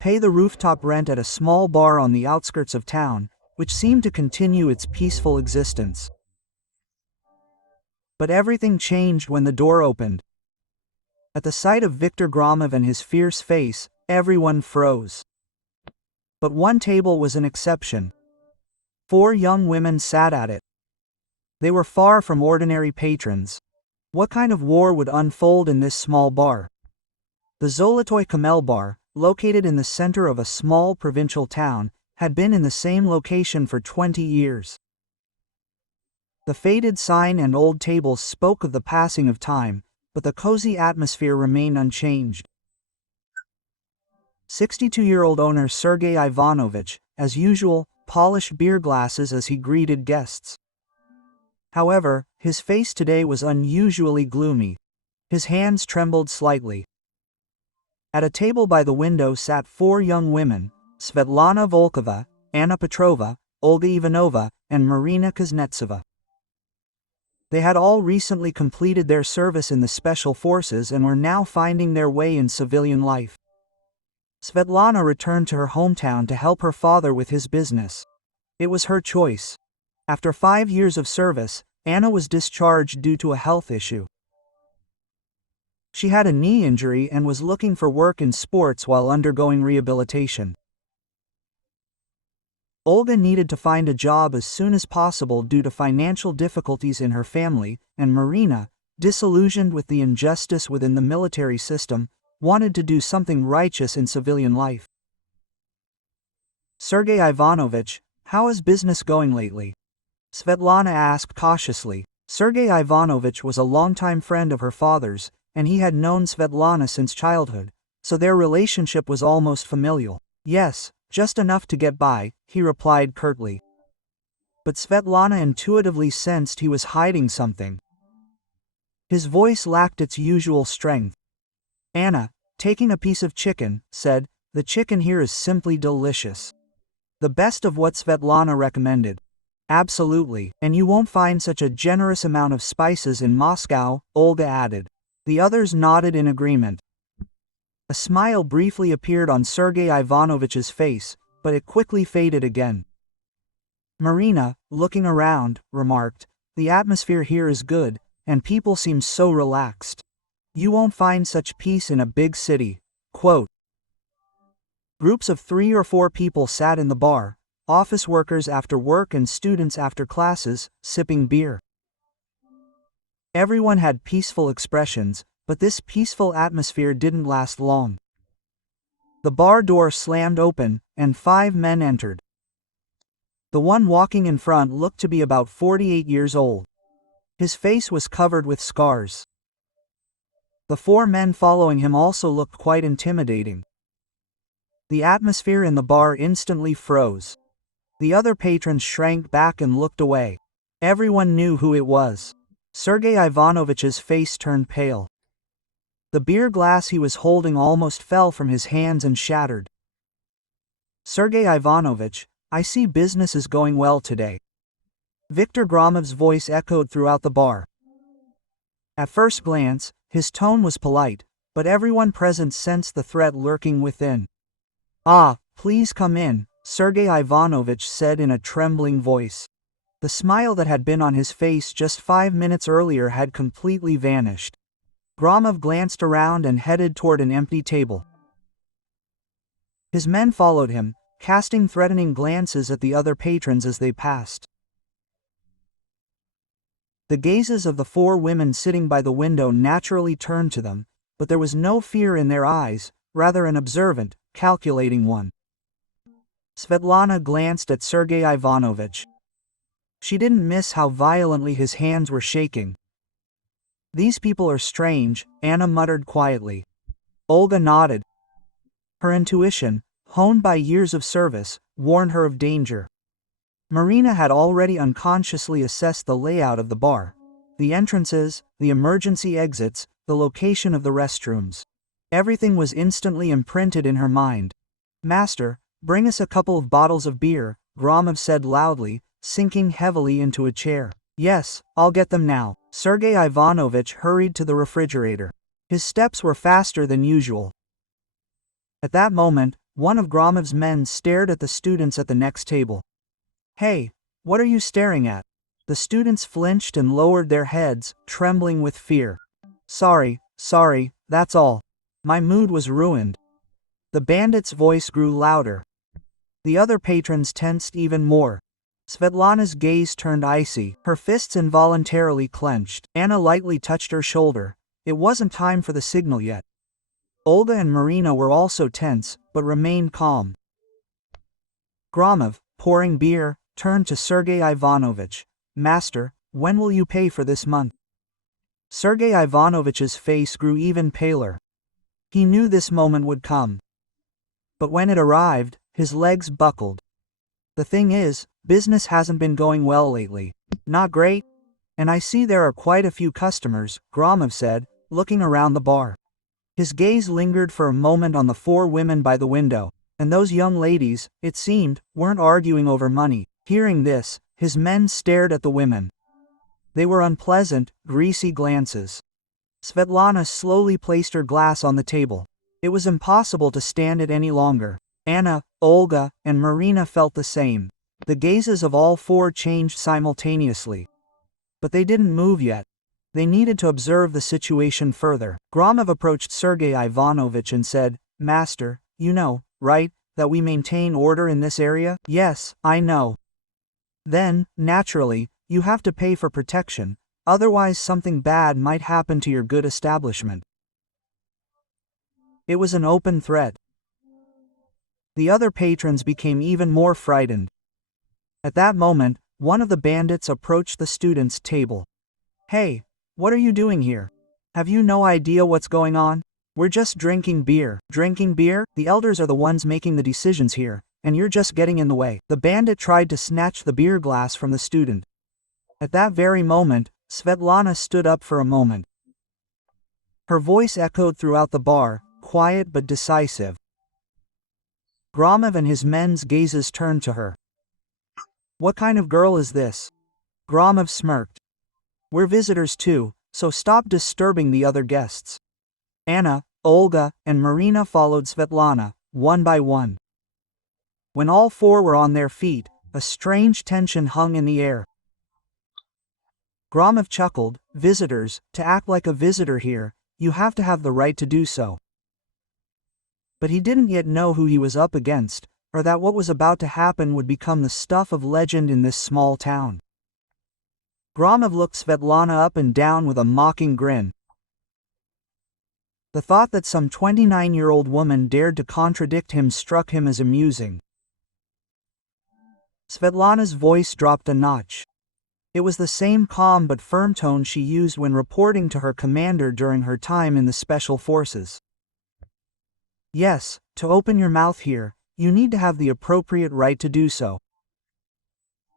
pay the rooftop rent at a small bar on the outskirts of town, which seemed to continue its peaceful existence. But everything changed when the door opened. At the sight of Viktor Gromov and his fierce face, everyone froze. But one table was an exception. 4 young women sat at it. They were far from ordinary patrons. What kind of war would unfold in this small bar? The Zolotoy Kamel bar, located in the center of a small provincial town, had been in the same location for 20 years. The faded sign and old tables spoke of the passing of time, but the cozy atmosphere remained unchanged. 62-year-old owner Sergei Ivanovich, as usual, polished beer glasses as he greeted guests. However, his face today was unusually gloomy. His hands trembled slightly. At a table by the window sat 4 young women, Svetlana Volkova, Anna Petrova, Olga Ivanova, and Marina Kuznetsova. They had all recently completed their service in the special forces and were now finding their way in civilian life. Svetlana returned to her hometown to help her father with his business. It was her choice. After 5 years of service, Anna was discharged due to a health issue. She had a knee injury and was looking for work in sports while undergoing rehabilitation. Olga needed to find a job as soon as possible due to financial difficulties in her family, and Marina, disillusioned with the injustice within the military system, wanted to do something righteous in civilian life. Sergei Ivanovich, how is business going lately? Svetlana asked cautiously. Sergei Ivanovich was a longtime friend of her father's, and he had known Svetlana since childhood, so their relationship was almost familial. Yes, just enough to get by, he replied curtly. But Svetlana intuitively sensed he was hiding something. His voice lacked its usual strength. Anna, taking a piece of chicken, said, "The chicken here is simply delicious. The best of what Svetlana recommended." "Absolutely, and you won't find such a generous amount of spices in Moscow," Olga added. The others nodded in agreement. A smile briefly appeared on Sergei Ivanovich's face, but it quickly faded again. Marina, looking around, remarked, "The atmosphere here is good, and people seem so relaxed. You won't find such peace in a big city." Quote. Groups of 3 or 4 people sat in the bar, office workers after work and students after classes, sipping beer. Everyone had peaceful expressions, but this peaceful atmosphere didn't last long. The bar door slammed open, and 5 men entered. The one walking in front looked to be about 48 years old. His face was covered with scars. The 4 men following him also looked quite intimidating. The atmosphere in the bar instantly froze. The other patrons shrank back and looked away. Everyone knew who it was. Sergei Ivanovich's face turned pale. The beer glass he was holding almost fell from his hands and shattered. "Sergei Ivanovich, I see business is going well today." Viktor Gromov's voice echoed throughout the bar. At first glance, his tone was polite, but everyone present sensed the threat lurking within. "Ah, please come in," Sergei Ivanovich said in a trembling voice. The smile that had been on his face just 5 minutes earlier had completely vanished. Gromov glanced around and headed toward an empty table. His men followed him, casting threatening glances at the other patrons as they passed. The gazes of the 4 women sitting by the window naturally turned to them, but there was no fear in their eyes, rather an observant, calculating one. Svetlana glanced at Sergei Ivanovich. She didn't miss how violently his hands were shaking. "These people are strange," Anna muttered quietly. Olga nodded. Her intuition, honed by years of service, warned her of danger. Marina had already unconsciously assessed the layout of the bar, the entrances, the emergency exits, the location of the restrooms. Everything was instantly imprinted in her mind. "Master, bring us a couple of bottles of beer," Gromov said loudly, sinking heavily into a chair. "Yes, I'll get them now." Sergei Ivanovich hurried to the refrigerator. His steps were faster than usual. At that moment, One of Gromov's men stared at the students at the next table. "Hey, what are you staring at?" The students flinched and lowered their heads, trembling with fear. Sorry, that's all. My mood was ruined." The bandit's voice grew louder. The other patrons tensed even more. Svetlana's gaze turned icy, her fists involuntarily clenched. Anna lightly touched her shoulder. It wasn't time for the signal yet. Olga and Marina were also tense, but remained calm. Gromov, pouring beer, turned to Sergei Ivanovich. "Master, when will you pay for this month?" Sergei Ivanovich's face grew even paler. He knew this moment would come. But when it arrived, his legs buckled. "The thing is, business hasn't been going well lately." "Not great? And I see there are quite a few customers," Gromov said, looking around the bar. His gaze lingered for a moment on the four women by the window, and those young ladies, it seemed, weren't arguing over money. Hearing this, his men stared at the women. They were unpleasant, greasy glances. Svetlana slowly placed her glass on the table. It was impossible to stand it any longer. Anna, Olga, and Marina felt the same. The gazes of all four changed simultaneously. But they didn't move yet. They needed to observe the situation further. Gromov approached Sergei Ivanovich and said, "Master, you know, right, that we maintain order in this area?" "Yes, I know." "Then, naturally, you have to pay for protection, otherwise something bad might happen to your good establishment." It was an open threat. The other patrons became even more frightened. At that moment, one of the bandits approached the students' table. "Hey, what are you doing here? Have you no idea what's going on? We're just drinking beer." "Drinking beer? The elders are the ones making the decisions here, and you're just getting in the way." The bandit tried to snatch the beer glass from the student. At that very moment, Svetlana stood up for a moment. Her voice echoed throughout the bar, quiet but decisive. Gromov and his men's gazes turned to her. "What kind of girl is this?" Gromov smirked. "We're visitors too, so stop disturbing the other guests." Anna, Olga, and Marina followed Svetlana, one by one. When all four were on their feet, a strange tension hung in the air. Gromov chuckled. "Visitors, to act like a visitor here, you have to have the right to do so." But he didn't yet know who he was up against, or that what was about to happen would become the stuff of legend in this small town. Gromov looked Svetlana up and down with a mocking grin. The thought that some 29-year-old woman dared to contradict him struck him as amusing. Svetlana's voice dropped a notch. It was the same calm but firm tone she used when reporting to her commander during her time in the Special Forces. "Yes, to open your mouth here, you need to have the appropriate right to do so."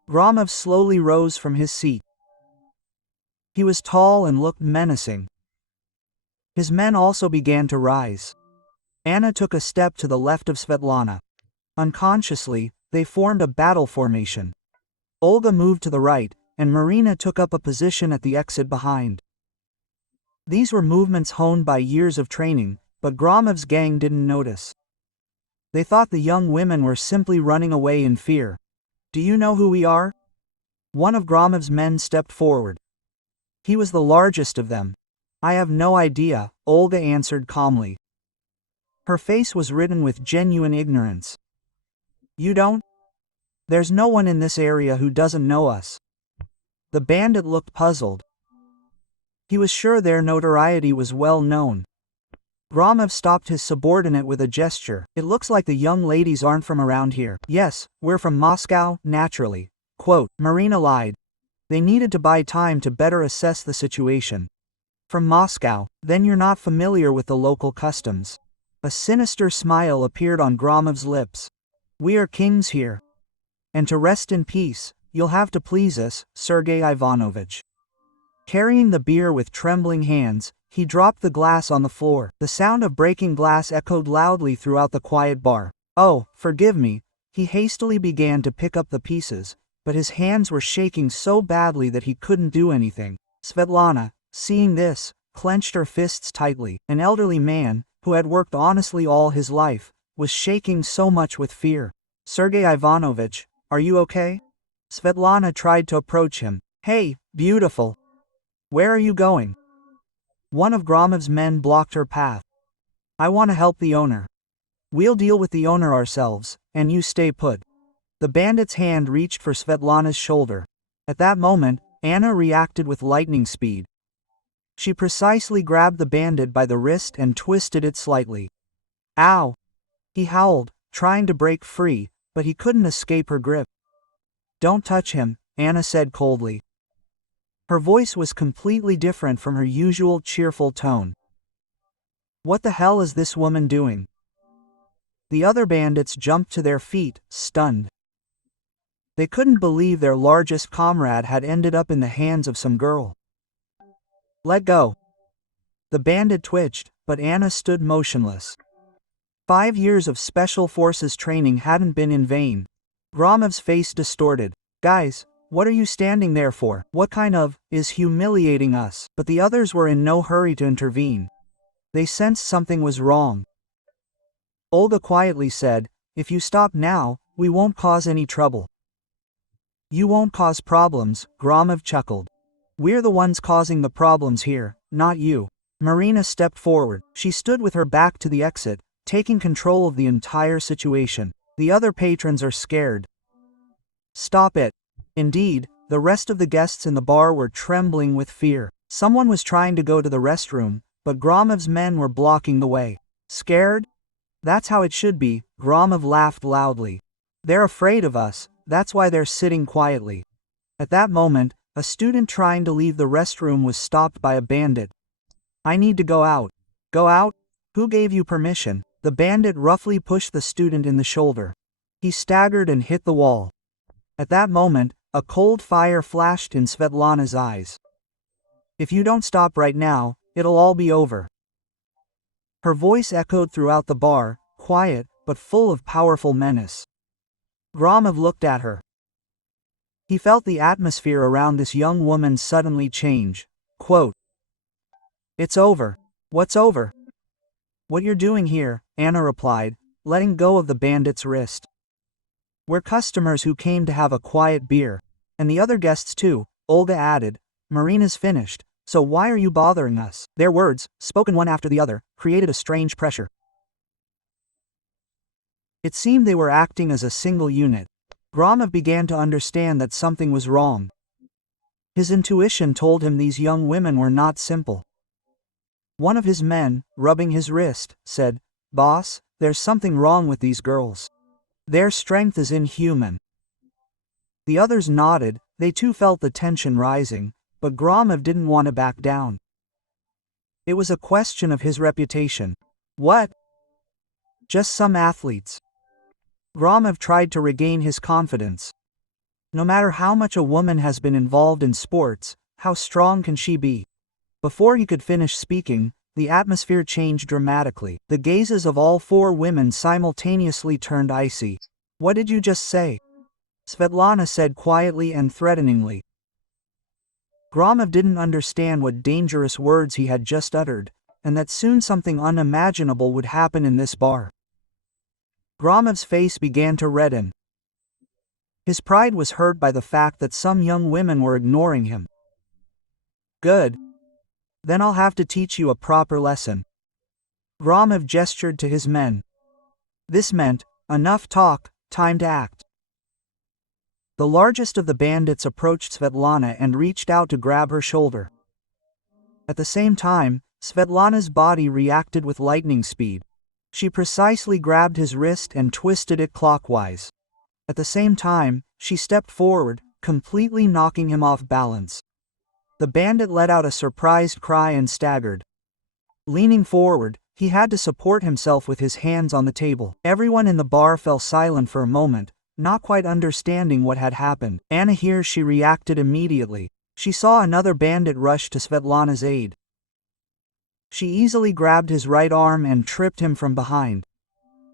Gromov slowly rose from his seat. He was tall and looked menacing. His men also began to rise. Anna took a step to the left of Svetlana. Unconsciously, they formed a battle formation. Olga moved to the right, and Marina took up a position at the exit behind. These were movements honed by years of training, but Gromov's gang didn't notice. They thought the young women were simply running away in fear. "Do you know who we are?" One of Gromov's men stepped forward. He was the largest of them. "I have no idea," Olga answered calmly. Her face was written with genuine ignorance. "You don't? There's no one in this area who doesn't know us." The bandit looked puzzled. He was sure their notoriety was well known. Gromov stopped his subordinate with a gesture. "It looks like the young ladies aren't from around here." "Yes, we're from Moscow, naturally." Marina lied. They needed to buy time to better assess the situation. "From Moscow, then you're not familiar with the local customs." A sinister smile appeared on Gromov's lips. "We are kings here. And to rest in peace, you'll have to please us, Sergei Ivanovich." Carrying the beer with trembling hands, he dropped the glass on the floor. The sound of breaking glass echoed loudly throughout the quiet bar. "Oh, forgive me." He hastily began to pick up the pieces, but his hands were shaking so badly that he couldn't do anything. Svetlana, seeing this, clenched her fists tightly. An elderly man, who had worked honestly all his life, was shaking so much with fear. "Sergey Ivanovich, are you okay?" Svetlana tried to approach him. "Hey, beautiful. Where are you going?" One of Gromov's men blocked her path. "I want to help the owner. We'll deal with the owner ourselves, and you stay put." The bandit's hand reached for Svetlana's shoulder. At that moment, Anna reacted with lightning speed. She precisely grabbed the bandit by the wrist and twisted it slightly. "Ow!" He howled, trying to break free, but he couldn't escape her grip. "Don't touch him," Anna said coldly. Her voice was completely different from her usual cheerful tone. "What the hell is this woman doing?" The other bandits jumped to their feet, stunned. They couldn't believe their largest comrade had ended up in the hands of some girl. "Let go." The bandit twitched, but Anna stood motionless. 5 years of special forces training hadn't been in vain. Gromov's face distorted. "Guys, what are you standing there for? What kind of is humiliating us?" But the others were in no hurry to intervene. They sensed something was wrong. Olga quietly said, "If you stop now, we won't cause any trouble." "You won't cause problems," Gromov chuckled. "We're the ones causing the problems here, not you." Marina stepped forward. She stood with her back to the exit, taking control of the entire situation. The other patrons are scared. "Stop it." Indeed, the rest of the guests in the bar were trembling with fear. Someone was trying to go to the restroom, but Gromov's men were blocking the way. "Scared? That's how it should be," Gromov laughed loudly. "They're afraid of us, that's why they're sitting quietly." At that moment, a student trying to leave the restroom was stopped by a bandit. "I need to go out." "Go out? Who gave you permission?" The bandit roughly pushed the student in the shoulder. He staggered and hit the wall. At that moment, a cold fire flashed in Svetlana's eyes. "If you don't stop right now, it'll all be over." Her voice echoed throughout the bar, quiet, but full of powerful menace. Gromov looked at her. He felt the atmosphere around this young woman suddenly change. Quote, "It's over." "What's over?" "What you're doing here," Anna replied, letting go of the bandit's wrist. "We're customers who came to have a quiet beer. And the other guests too," Olga added. "Marina's finished, so why are you bothering us?" Their words, spoken one after the other, created a strange pressure. It seemed they were acting as a single unit. Gromov began to understand that something was wrong. His intuition told him these young women were not simple. One of his men, rubbing his wrist, said, "Boss, there's something wrong with these girls. Their strength is inhuman." The others nodded. They too felt the tension rising, but Gromov didn't want to back down. It was a question of his reputation. "What? Just some athletes." Gromov tried to regain his confidence. No matter how much a woman has been involved in sports, how strong can she be? Before he could finish speaking, the atmosphere changed dramatically. The gazes of all 4 women simultaneously turned icy. "What did you just say?" Svetlana said quietly and threateningly. Gromov didn't understand what dangerous words he had just uttered, and that soon something unimaginable would happen in this bar. Gromov's face began to redden. His pride was hurt by the fact that some young women were ignoring him. "Good. Then I'll have to teach you a proper lesson." Gromov gestured to his men. This meant, "Enough talk, time to act." The largest of the bandits approached Svetlana and reached out to grab her shoulder. At the same time, Svetlana's body reacted with lightning speed. She precisely grabbed his wrist and twisted it clockwise. At the same time, she stepped forward, completely knocking him off balance. The bandit let out a surprised cry and staggered. Leaning forward, he had to support himself with his hands on the table. Everyone in the bar fell silent for a moment, not quite understanding what had happened. Anna here she reacted immediately. She saw another bandit rush to Svetlana's aid. She easily grabbed his right arm and tripped him from behind.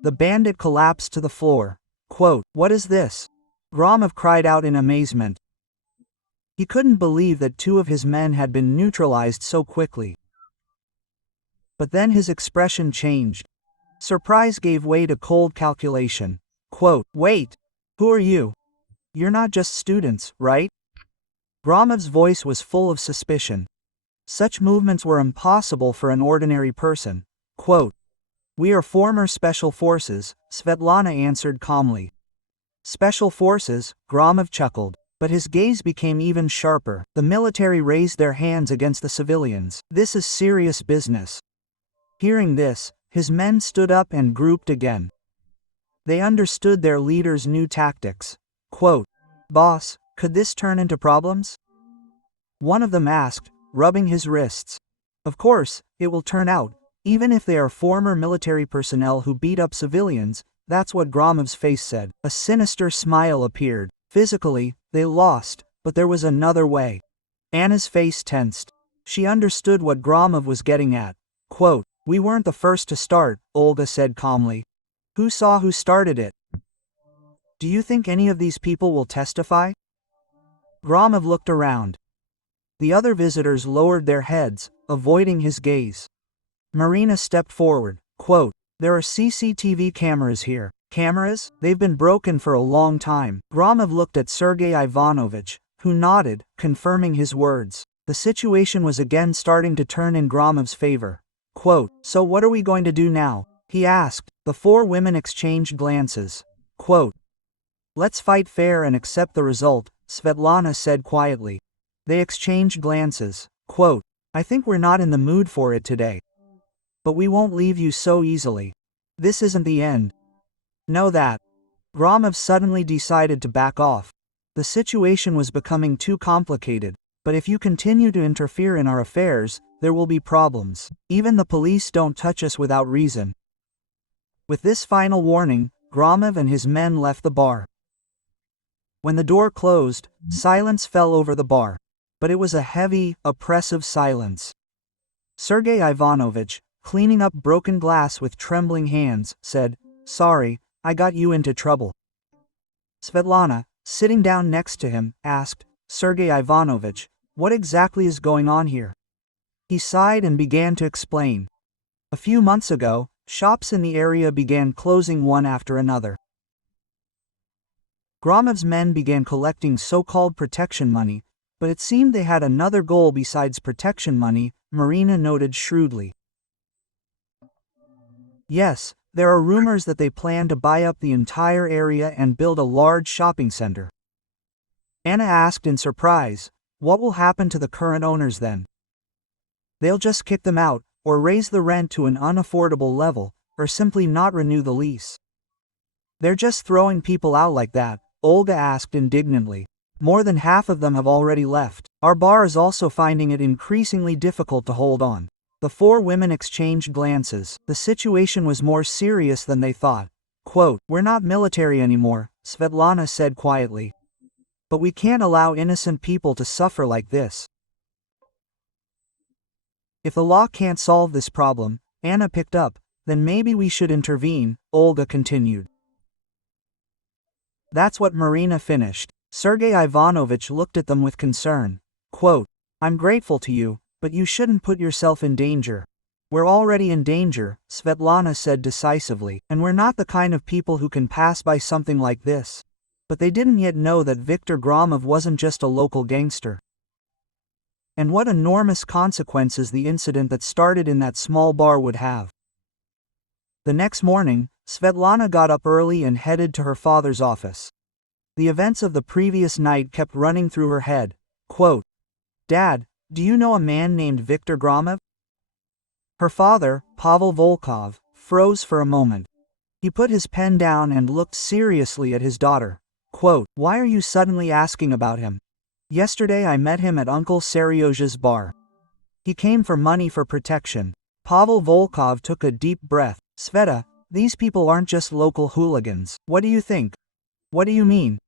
The bandit collapsed to the floor. Quote, "What is this?" Gromov cried out in amazement. He couldn't believe that 2 of his men had been neutralized so quickly. But then his expression changed. Surprise gave way to cold calculation. Quote, "Wait! Who are you? You're not just students, right?" Gromov's voice was full of suspicion. Such movements were impossible for an ordinary person. Quote, "We are former Special Forces," Svetlana answered calmly. "Special Forces," Gromov chuckled. But his gaze became even sharper. "The military raised their hands against the civilians. This is serious business." Hearing this, his men stood up and grouped again. They understood their leader's new tactics. Quote, "Boss, could this turn into problems?" One of them asked, rubbing his wrists. "Of course, it will turn out, even if they are former military personnel who beat up civilians." That's what Gromov's face said. A sinister smile appeared. Physically, they lost, but there was another way. Anna's face tensed. She understood what Gromov was getting at. Quote, "We weren't the first to start," Olga said calmly. "Who saw who started it? Do you think any of these people will testify?" Gromov looked around. The other visitors lowered their heads, avoiding his gaze. Marina stepped forward. Quote, "There are CCTV cameras here." "Cameras? They've been broken for a long time." Gromov looked at Sergei Ivanovich, who nodded, confirming his words. The situation was again starting to turn in Gromov's favor. Quote, "So what are we going to do now?" he asked. The four women exchanged glances. Quote, "Let's fight fair and accept the result," Svetlana said quietly. They exchanged glances. Quote, "I think we're not in the mood for it today. But we won't leave you so easily. This isn't the end. Know that." Gromov suddenly decided to back off. The situation was becoming too complicated. "But if you continue to interfere in our affairs, there will be problems. Even the police don't touch us without reason." With this final warning, Gromov and his men left the bar. When the door closed, silence fell over the bar. But it was a heavy, oppressive silence. Sergei Ivanovich, cleaning up broken glass with trembling hands, said, "Sorry, I got you into trouble." Svetlana, sitting down next to him, asked, "Sergei Ivanovich, what exactly is going on here?" He sighed and began to explain. A few months ago, shops in the area began closing one after another. Gromov's men began collecting so-called protection money, but it seemed they had another goal besides protection money, Marina noted shrewdly. "Yes, there are rumors that they plan to buy up the entire area and build a large shopping center." Anna asked in surprise, "What will happen to the current owners then?" "They'll just kick them out, or raise the rent to an unaffordable level, or simply not renew the lease." "They're just throwing people out like that?" Olga asked indignantly. "More than half of them have already left. Our bar is also finding it increasingly difficult to hold on." The four women exchanged glances. The situation was more serious than they thought. Quote, "We're not military anymore," Svetlana said quietly. "But we can't allow innocent people to suffer like this. If the law can't solve this problem," Anna picked up, "then maybe we should intervene," Olga continued. That's what Marina finished. Sergei Ivanovich looked at them with concern. Quote, "I'm grateful to you, but you shouldn't put yourself in danger." "We're already in danger," Svetlana said decisively, "and we're not the kind of people who can pass by something like this." But they didn't yet know that Viktor Gromov wasn't just a local gangster. And what enormous consequences the incident that started in that small bar would have. The next morning, Svetlana got up early and headed to her father's office. The events of the previous night kept running through her head. Quote, "Dad, do you know a man named Viktor Gromov?" Her father, Pavel Volkov, froze for a moment. He put his pen down and looked seriously at his daughter. Quote, "Why are you suddenly asking about him?" "Yesterday I met him at Uncle Seryozha's bar. He came for money for protection." Pavel Volkov took a deep breath. "Sveta, these people aren't just local hooligans. What do you think?" "What do you mean?"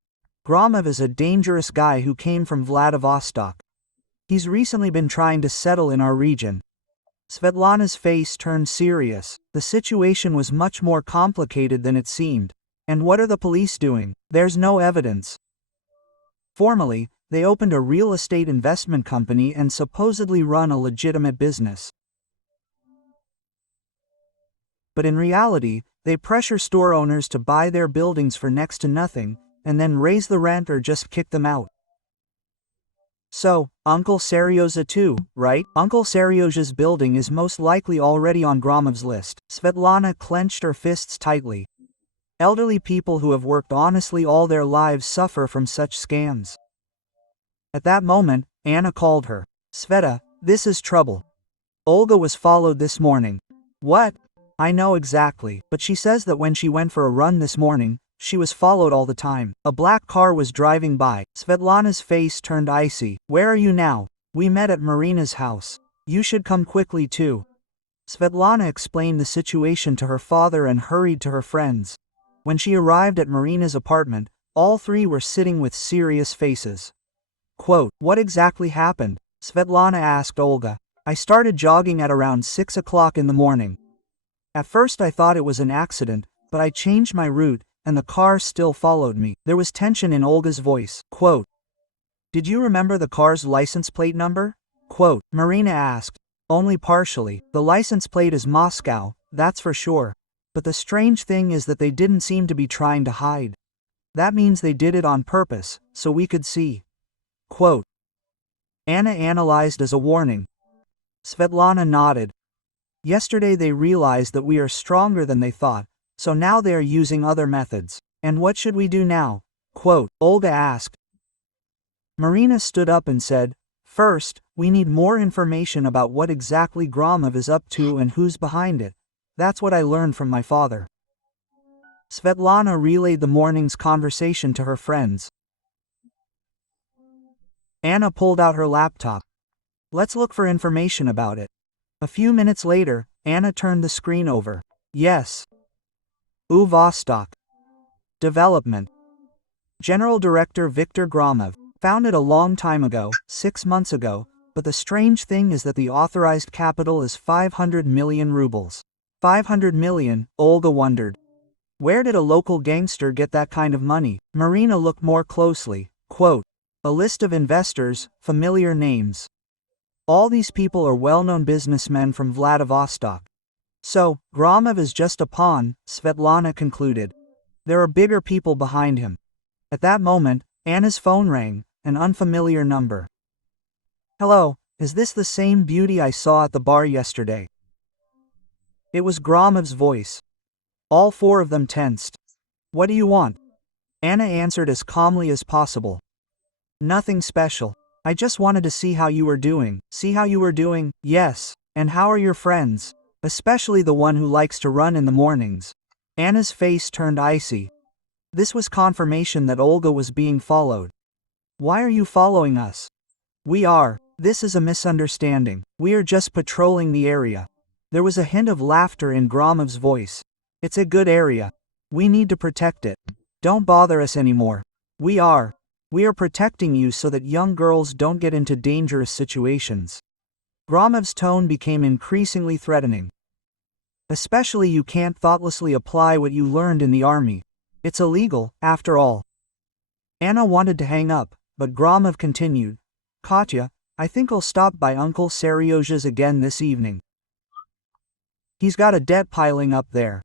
"Gromov is a dangerous guy who came from Vladivostok. He's recently been trying to settle in our region." Svetlana's face turned serious. The situation was much more complicated than it seemed. "And what are the police doing?" "There's no evidence. Formally, they opened a real estate investment company and supposedly run a legitimate business. but in reality, they pressure store owners to buy their buildings for next to nothing, and then raise the rent or just kick them out. So, Uncle Seryoza too, right? Uncle Seryoza's building is most likely already on Gromov's list. Svetlana clenched her fists tightly. Elderly people who have worked honestly all their lives suffer from such scams. At that moment, Anna called her. Sveta, this is trouble. Olga was followed this morning. What? I know exactly, but she says that when she went for a run this morning, she was followed all the time. A black car was driving by. Svetlana's face turned icy. Where are you now? We met at Marina's house. You should come quickly too. Svetlana explained the situation to her father and hurried to her friends. When she arrived at Marina's apartment, all three were sitting with serious faces. Quote, what exactly happened? Svetlana asked Olga. I started jogging at around 6 o'clock in the morning. At first I thought it was an accident, but I changed my route, and the car still followed me. There was tension in Olga's voice. Quote, did you remember the car's license plate number? Quote, Marina asked. Only partially. The license plate is Moscow, that's for sure. But the strange thing is that they didn't seem to be trying to hide. That means they did it on purpose, so we could see. Quote, Anna analyzed as a warning. Svetlana nodded. Yesterday they realized that we are stronger than they thought, so now they are using other methods. And what should we do now? Quote, Olga asked. Marina stood up and said, first, we need more information about what exactly Gromov is up to and who's behind it. That's what I learned from my father. Svetlana relayed the morning's conversation to her friends. Anna pulled out her laptop. Let's look for information about it. A few minutes later, Anna turned the screen over. Yes. Vostok. Development. General Director Viktor Gromov. Founded a long time ago, 6 months ago, but the strange thing is that the authorized capital is 500 million rubles. 500 million, Olga wondered. Where did a local gangster get that kind of money? Marina looked more closely. Quote, a list of investors, familiar names. All these people are well-known businessmen from Vladivostok. So, Gromov is just a pawn, Svetlana concluded. There are bigger people behind him. At that moment, Anna's phone rang, an unfamiliar number. Hello, is this the same beauty I saw at the bar yesterday? It was Gromov's voice. All four of them tensed. What do you want? Anna answered as calmly as possible. Nothing special. I just wanted to see how you were doing. See how you were doing? Yes. And how are your friends? Especially the one who likes to run in the mornings. Anna's face turned icy. This was confirmation that Olga was being followed. Why are you following us? We are. This is a misunderstanding. We are just patrolling the area. There was a hint of laughter in Gromov's voice. It's a good area. We need to protect it. Don't bother us anymore. We are protecting you so that young girls don't get into dangerous situations. Gromov's tone became increasingly threatening. Especially you can't thoughtlessly apply what you learned in the army. It's illegal, after all. Anna wanted to hang up, but Gromov continued. Katya, I think I'll stop by Uncle Seryoza's again this evening. He's got a debt piling up there.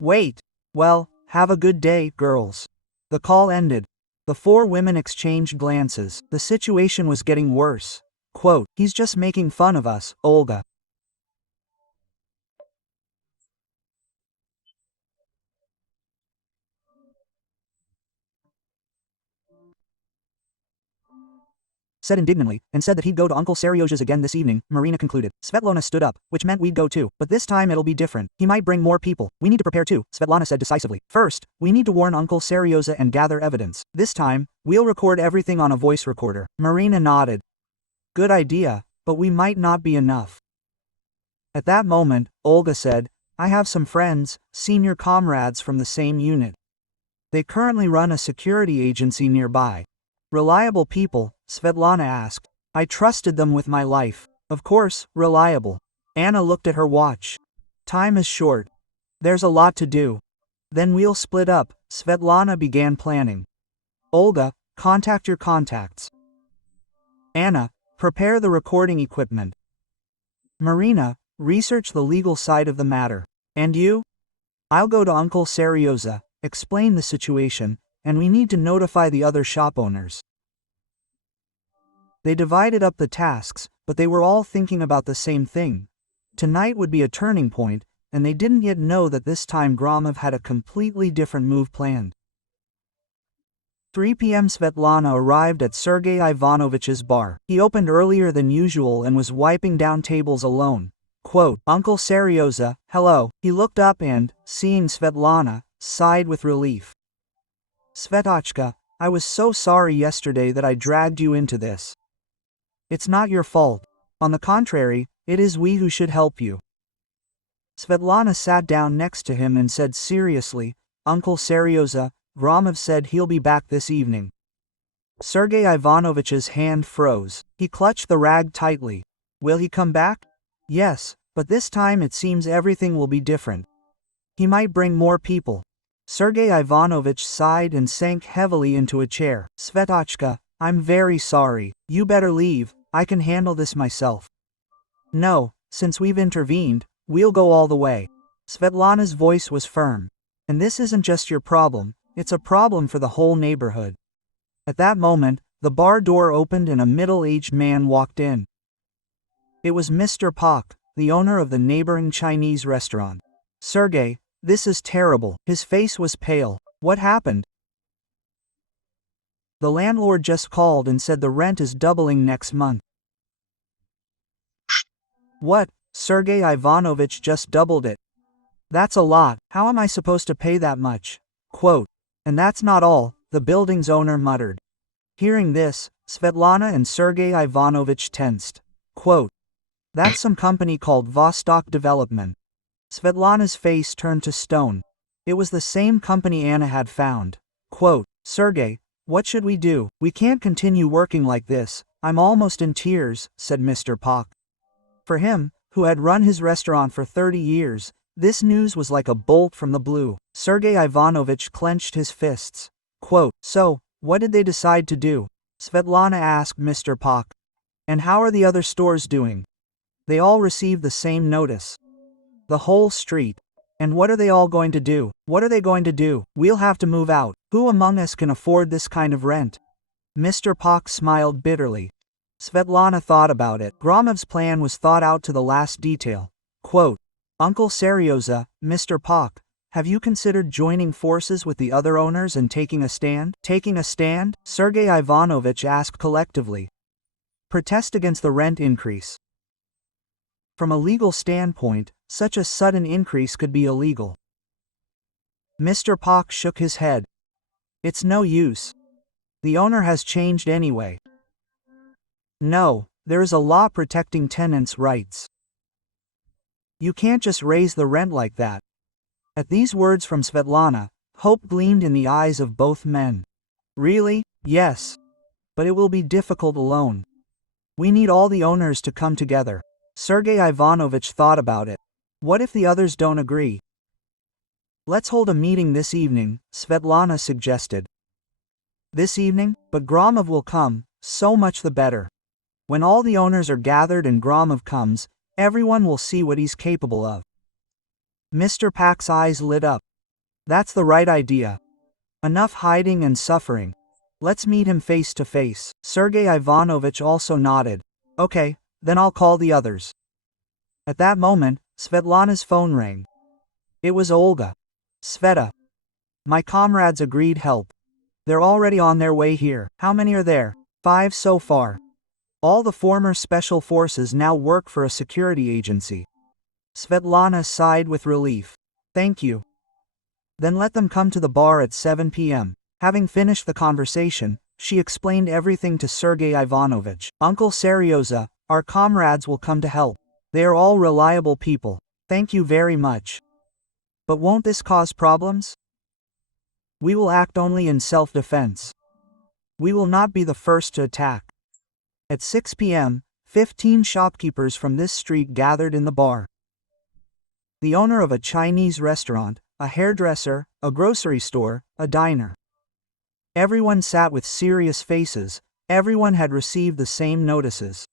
Wait. Well, have a good day, girls. The call ended. The four women exchanged glances. The situation was getting worse. Quote, he's just making fun of us, Olga said indignantly, and said that he'd go to Uncle Seryoza's again this evening, Marina concluded. Svetlana stood up, which meant we'd go too, but this time it'll be different. He might bring more people. We need to prepare too, Svetlana said decisively. First, we need to warn Uncle Seryoza and gather evidence. This time, we'll record everything on a voice recorder. Marina nodded. Good idea, but we might not be enough. At that moment, Olga said, I have some friends, senior comrades from the same unit. They currently run a security agency nearby. Reliable people, Svetlana asked. I trusted them with my life. Of course, reliable. Anna looked at her watch. Time is short. There's a lot to do. Then we'll split up, Svetlana began planning. Olga, contact your contacts. Anna, prepare the recording equipment. Marina, research the legal side of the matter. And you? I'll go to Uncle Serioza, explain the situation, and we need to notify the other shop owners. They divided up the tasks, but they were all thinking about the same thing. Tonight would be a turning point, and they didn't yet know that this time Gromov had a completely different move planned. 3 p.m. Svetlana arrived at Sergei Ivanovich's bar. He opened earlier than usual and was wiping down tables alone. Quote, Uncle Serioza, hello. He looked up and, seeing Svetlana, sighed with relief. Svetochka, I was so sorry yesterday that I dragged you into this. It's not your fault. On the contrary, it is we who should help you. Svetlana sat down next to him and said seriously, Uncle Serioza, Gromov said he'll be back this evening. Sergei Ivanovich's hand froze. He clutched the rag tightly. Will he come back? Yes, but this time it seems everything will be different. He might bring more people. Sergei Ivanovich sighed and sank heavily into a chair. Svetochka, I'm very sorry. You better leave, I can handle this myself. No, since we've intervened, we'll go all the way. Svetlana's voice was firm. And this isn't just your problem, it's a problem for the whole neighborhood. At that moment, the bar door opened and a middle-aged man walked in. It was Mr. Pak, the owner of the neighboring Chinese restaurant. Sergei, this is terrible. His face was pale. What happened? The landlord just called and said the rent is doubling next month. What? Sergei Ivanovich just doubled it. That's a lot. How am I supposed to pay that much? Quote. And that's not all, the building's owner muttered. Hearing this, Svetlana and Sergei Ivanovich tensed. Quote. That's some company called Vostok Development. Svetlana's face turned to stone. It was the same company Anna had found. Quote. Sergei, what should we do? We can't continue working like this. I'm almost in tears, said Mr. Pak. For him, who had run his restaurant for 30 years, this news was like a bolt from the blue. Sergei Ivanovich clenched his fists. Quote, so, what did they decide to do? Svetlana asked Mr. Pak. And how are the other stores doing? They all received the same notice. The whole street. And what are they all going to do? What are they going to do? We'll have to move out. Who among us can afford this kind of rent? Mr. Pak smiled bitterly. Svetlana thought about it. Gromov's plan was thought out to the last detail. Quote, Uncle Serioza, Mr. Pak, have you considered joining forces with the other owners and taking a stand? Taking a stand? Sergei Ivanovich asked collectively. Protest against the rent increase. From a legal standpoint, such a sudden increase could be illegal. Mr. Pak shook his head. It's no use. The owner has changed anyway. No, there is a law protecting tenants' rights. You can't just raise the rent like that. At these words from Svetlana, hope gleamed in the eyes of both men. Really? Yes. But it will be difficult alone. We need all the owners to come together. Sergei Ivanovich thought about it. What if the others don't agree? Let's hold a meeting this evening, Svetlana suggested. This evening? But Gromov will come, so much the better. When all the owners are gathered and Gromov comes, everyone will see what he's capable of. Mr. Pak's eyes lit up. That's the right idea. Enough hiding and suffering. Let's meet him face to face. Sergei Ivanovich also nodded. Okay, then I'll call the others. At that moment, Svetlana's phone rang. It was Olga. Sveta. My comrades agreed help. They're already on their way here. How many are there? 5 so far. All the former special forces now work for a security agency. Svetlana sighed with relief. Thank you. Then let them come to the bar at 7 p.m. Having finished the conversation, she explained everything to Sergei Ivanovich. Uncle Serioza, our comrades will come to help. They are all reliable people. Thank you very much. But won't this cause problems? We will act only in self-defense. We will not be the first to attack. At 6 p.m., 15 shopkeepers from this street gathered in the bar. The owner of a Chinese restaurant, a hairdresser, a grocery store, a diner. Everyone sat with serious faces, everyone had received the same notices.